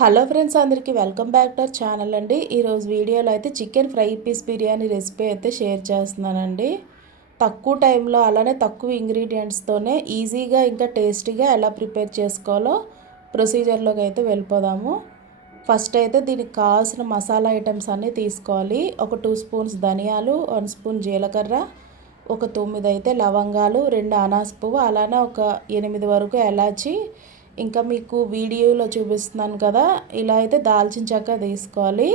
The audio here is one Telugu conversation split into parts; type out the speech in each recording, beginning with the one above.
హలో ఫ్రెండ్స్, అందరికీ welcome back to our channel అండి. ఈరోజు వీడియోలో అయితే chicken fry piece biryani recipe అయితే షేర్ చేస్తున్నానండి. తక్కువ టైంలో అలానే తక్కువ ఇంగ్రీడియంట్స్తోనే ఈజీగా ఇంకా టేస్టీగా ఎలా ప్రిపేర్ చేసుకోవాలో ప్రొసీజర్లోకి అయితే వెళ్ళిపోదాము. ఫస్ట్ అయితే దీనికి కావాల్సిన మసాలా ఐటమ్స్ అన్నీ తీసుకోవాలి. ఒక 2 స్పూన్స్ ధనియాలు, 1 స్పూన్ జీలకర్ర, ఒక 9 అయితే లవంగాలు, 2 అనాస పువ్వు, అలానే ఒక 8 వరకు ఎలాచి, ఇంకా మీకు వీడియోలో చూపిస్తున్నాను కదా, ఇలా అయితే దాల్చిన చెక్క తీసుకోవాలి.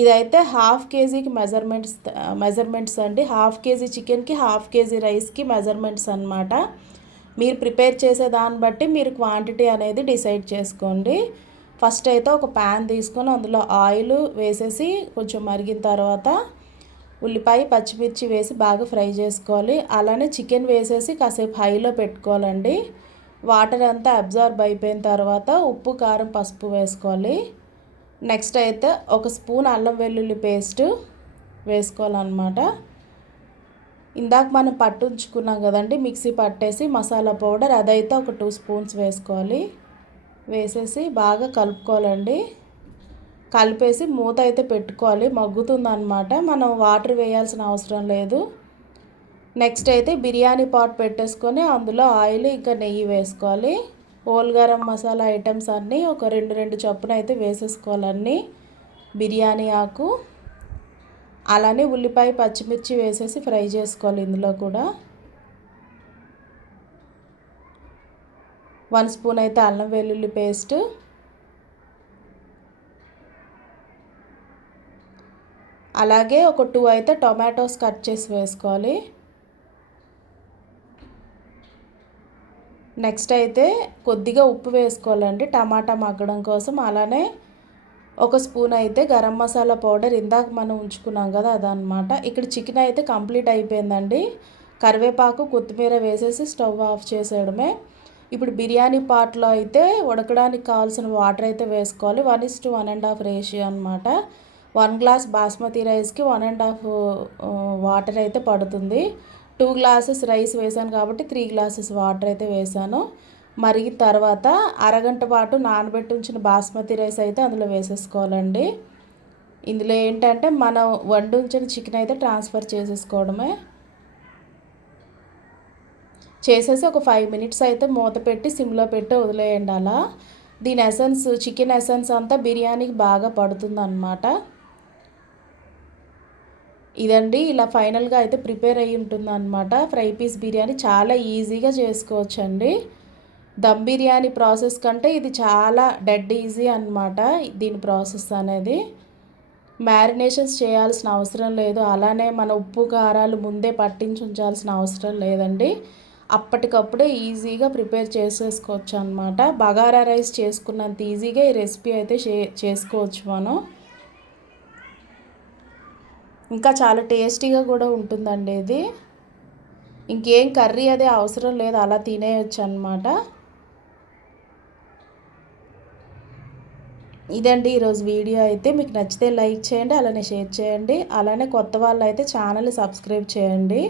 ఇదైతే హాఫ్ కేజీకి మెజర్మెంట్స్ అండి. హాఫ్ కేజీ చికెన్కి హాఫ్ కేజీ రైస్కి మెజర్మెంట్స్ అనమాట. మీరు ప్రిపేర్ చేసే దాన్ని బట్టి మీరు క్వాంటిటీ అనేది డిసైడ్ చేసుకోండి. ఫస్ట్ అయితే ఒక ప్యాన్ తీసుకొని అందులో ఆయిల్ వేసేసి కొంచెం మరిగిన తర్వాత ఉల్లిపాయ, పచ్చిమిర్చి వేసి బాగా ఫ్రై చేసుకోవాలి. అలానే చికెన్ వేసేసి కాసేపు హైలో పెట్టుకోవాలండి. వాటర్ అంతా అబ్జార్బ్ అయిపోయిన తర్వాత ఉప్పు, కారం, పసుపు వేసుకోవాలి. నెక్స్ట్ అయితే ఒక స్పూన్ అల్లం వెల్లుల్లి పేస్ట్ వేసుకోవాలన్నమాట. ఇందాక మనం పట్టుంచుకున్నాం కదండి, మిక్సీ పట్టేసి మసాలా పౌడర్, అదైతే ఒక 2 స్పూన్స్ వేసుకోవాలి. వేసేసి బాగా కలుపుకోవాలండి. కలిపేసి మూత అయితే పెట్టుకోవాలి, మగ్గుతుందన్నమాట. మనం వాటర్ వేయాల్సిన అవసరం లేదు. నెక్స్ట్ అయితే బిర్యానీ పాట్ పెట్టేసుకొని అందులో ఆయిల్ ఇంకా నెయ్యి వేసుకోవాలి. హోల్ గరం మసాలా ఐటమ్స్ అన్నీ ఒక 2 చొప్పున అయితే వేసేసుకోవాలన్నీ. బిర్యానీ ఆకు, అలానే ఉల్లిపాయ, పచ్చిమిర్చి వేసేసి ఫ్రై చేసుకోవాలి. ఇందులో కూడా 1 స్పూన్ అయితే అల్లం వెల్లుల్లి పేస్ట్, అలాగే ఒక 2 అయితే టొమాటోస్ కట్ చేసి వేసుకోవాలి. నెక్స్ట్ అయితే కొద్దిగా ఉప్పు వేసుకోవాలండి టమాటా మగ్గడం కోసం. అలానే ఒక స్పూన్ అయితే గరం మసాలా పౌడర్, ఇందాక మనం ఉంచుకున్నాం కదా అదనమాట. ఇక్కడ చికెన్ అయితే కంప్లీట్ అయిపోయిందండి. కరివేపాకు, కొత్తిమీర వేసేసి స్టవ్ ఆఫ్ చేసేయడమే. ఇప్పుడు బిర్యానీ పాట్లో అయితే ఉడకడానికి కావాల్సిన వాటర్ అయితే వేసుకోవాలి. 1:1.5 రేషియో అనమాట. 1 గ్లాస్ బాస్మతి రైస్కి 1.5 వాటర్ అయితే పడుతుంది. 2 గ్లాసెస్ రైస్ వేసాను కాబట్టి 3 గ్లాసెస్ వాటర్ అయితే వేసాను. మరిగిన తర్వాత అరగంట పాటు నానబెట్టి ఉంచిన బాస్మతి రైస్ అయితే అందులో వేసేసుకోవాలండి. ఇందులో ఏంటంటే మనం వండి ఉంచిన చికెన్ అయితే ట్రాన్స్ఫర్ చేసేసుకోవడమే. చేసేసి ఒక 5 మినిట్స్ అయితే మూత పెట్టి సిమ్లో పెట్టి వదిలేయండి అలా. దీని ఎసెన్స్, చికెన్ ఎసెన్స్ అంతా బిర్యానీకి బాగా పడుతుంది అన్నమాట. ఇదండి, ఇలా ఫైనల్గా అయితే ప్రిపేర్ అయ్యి ఉంటుంది అనమాట. ఫ్రై పీస్ బిర్యానీ చాలా ఈజీగా చేసుకోవచ్చండి. దమ్ బిర్యానీ ప్రాసెస్ కంటే ఇది చాలా డెడ్ ఈజీ అనమాట. దీని ప్రాసెస్ అనేది మ్యారినేషన్స్ చేయాల్సిన అవసరం లేదు. అలానే మన ఉప్పు, కారాలు ముందే పట్టించి ఉంచాల్సిన అవసరం లేదండి. అప్పటికప్పుడే ఈజీగా ప్రిపేర్ చేసేసుకోవచ్చు అనమాట. బగారా రైస్ చేసుకున్నంత ఈజీగా ఈ రెసిపీ అయితే చేసుకోవచ్చు మనం. ఇంకా చాలా టేస్టీగా కూడా ఉంటుందండి ఇది. ఇంకేం కర్రీ అదే అవసరం లేదు, అలా తినేయచ్చు అనమాట. ఇదండి ఈరోజు వీడియో అయితే. మీకు నచ్చితే లైక్ చేయండి, అలానే షేర్ చేయండి. అలానే కొత్త వాళ్ళు అయితే ఛానల్ సబ్స్క్రైబ్ చేయండి.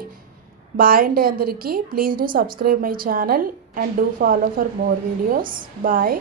బాయ్ అండి అందరికీ. Please do subscribe my channel and do follow for more videos. Bye.